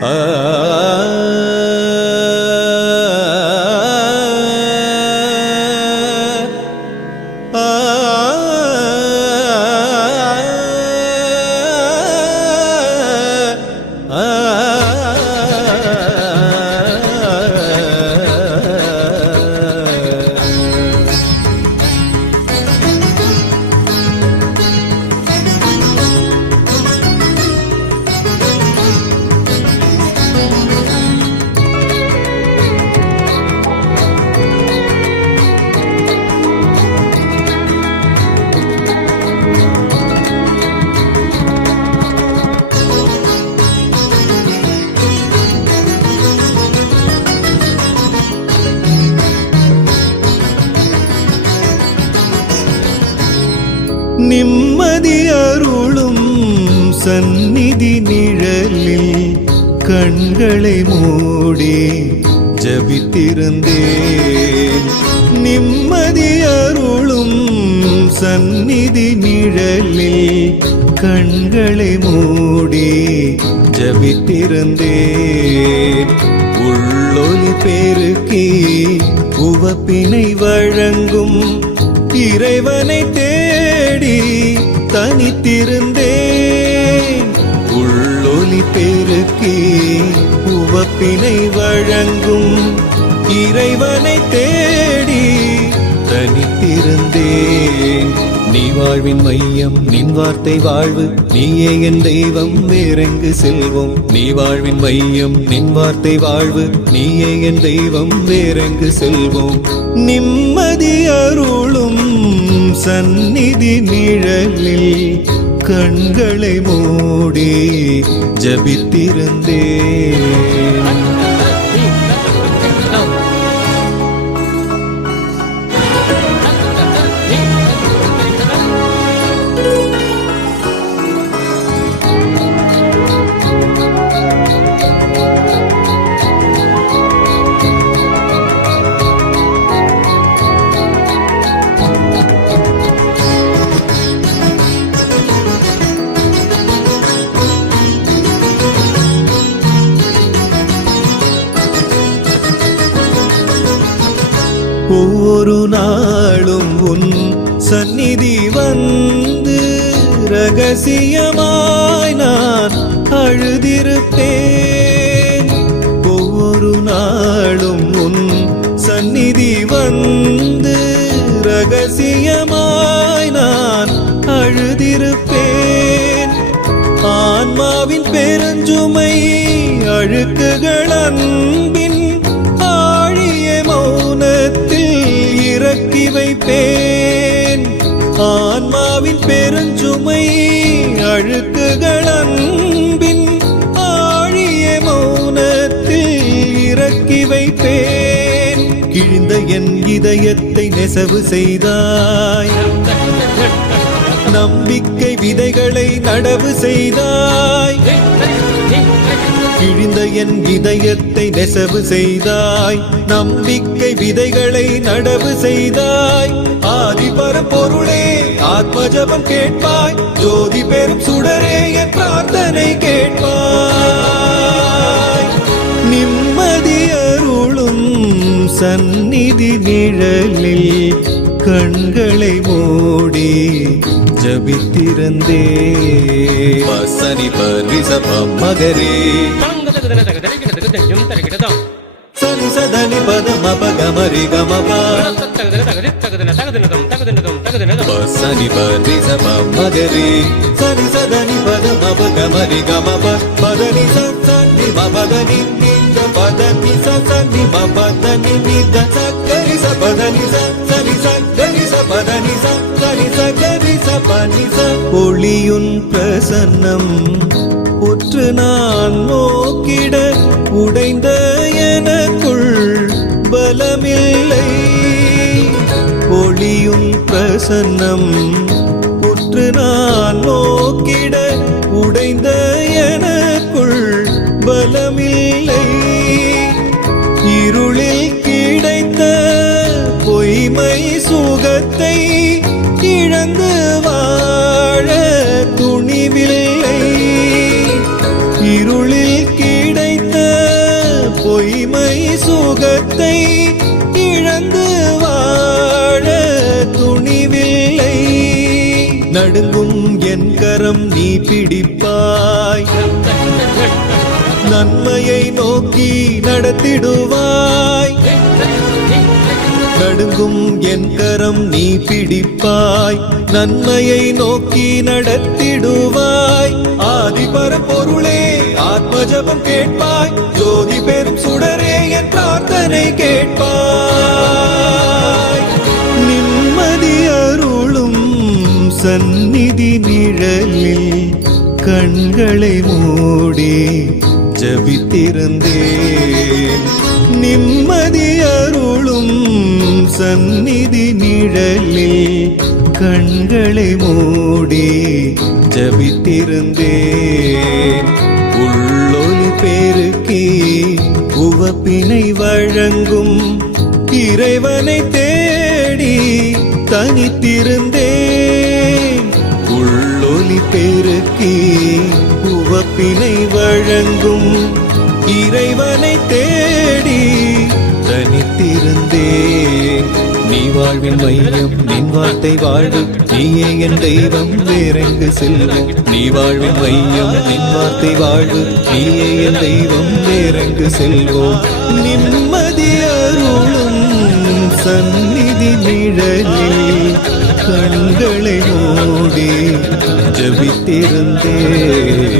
呃 நிம்மதி அருளும் சந்நிதி நிழலில் கண்களை மூடி ஜபித்திருந்தேன். நிம்மதி அருளும் சந்நிதி நிழலில் கண்களை மூடி ஜபித்திருந்தேன். உள்ளொலி பெருக்கி உவப்பினை வழங்கும் இறைவனை தே தனித்திருந்தேன். உள்ளொலி பெருக்கி உவப்பினை வழங்கும் இறைவனை தேடி தனித்திருந்தேன். நீ வாழ்வின் மையம் நின் வார்த்தை வாழ்வு நீயே என் தெய்வம் வேறெங்கு செல்வோம். நீ வாழ்வின் மையம் நின் வார்த்தை வாழ்வு நீயே என் தெய்வம் வேறெங்கு செல்வோம். நிம்மதி அருளும் சந்நிதி நிழலில் கண்களை மூடி ஜபித்திருந்தேன். ஒரு நாளும் உன் சந்நிதி வந்து ரகசியமாய் நான் அழுதிருப்பேன். ஒவ்வொரு நாளும் உன் சந்நிதி வந்து ரகசியமாய் நான் அழுதிருப்பேன். ஆன்மாவின் பெருஞ்சுமை அழுக்குகள் இறக்கி வைப்பேன். ஆன்மாவின் பெருஞ்சுமை அழுக்குகள் அன்பின் ஆழிய மௌனத்தில் இறக்கி வைப்பேன். கிழிந்த என் இதயத்தை நெசவு செய்தாய். நம்பிக்கை விதைகளை நடவு செய்தாய். கிழிந்த என் இதயத்தை நெசவு செய்தாய். நம்பிக்கை விதைகளை நடவு செய்தாய். ஆதிபர பொருளே ஆத்மஜபம் கேட்பாய். ஜோதி பெரும் சுடரே என் பிரார்த்தனை கேட்பாய். நிம்மதி அருளும் சந்நிதி நிழலில் கண்களை மூடி ஜபித்திருந்தே. பசனி பர்விசபம் மகரே சனி சதனி பதம பகமரி கமப. பசனி பரிசபம் மகரே சனி சதனி பதம் அபகமரி கமப. பதனி சன்னி மபதனி நிந்த பதனி சன்னி மபதனி நிந்த சக்கரி சபதனி சனி ஒளியுன் பிரசன்னம். உற்று நான் நோக்கிட உடைந்த எனக்குள் பலமில்லை. ஒளியும் பிரசன்னம். உற்று நான் நோக்கிட உடைந்த சுகத்தை இழந்து வாழ துணிவில்லை. நடுங்கும் என் கரம் நீ பிடிப்பாய். நன்மையை நோக்கி நடத்திடுவாய். நடுங்கும் என் கரம் நீ பிடிப்பாய். நன்மையை நோக்கி நடத்திடுவாய். ஆதிபர பொருளே ஆத்மஜபம் கேட்பாய். ஜோதி பெரும் சுடர் பிரார்த்தனை கேட்பாய் நிம்மதி அருளும் சந்நிதி நிழலில் கண்களை மூடி ஜபித்திருந்தேன். நிம்மதி அருளும் சந்நிதி நிழலில் கண்களை மூடி ஜபித்திருந்தேன். உள்ளொலி பேருக்கு உவப்பினை வழங்கும் இறைவனை தேடி தனித்திருந்தேன். உள்ளொலி பேருக்கு உவப்பினை வழங்கும் இறைவனை வாழ்வின் மையம் நின் வார்த்தை வாழ்வு நீயே என் தெய்வம் வேறெங்கு செல்வம். நீ வாழ்வின் மையம் நின் வார்த்தை வாழ்வு நீயே என் தெய்வம் வேறெங்கு செல்வோம். நிம்மதி அருளும் சந்நிதி நிழலில் கண்களை மூடி ஜபித்திருந்தேன்.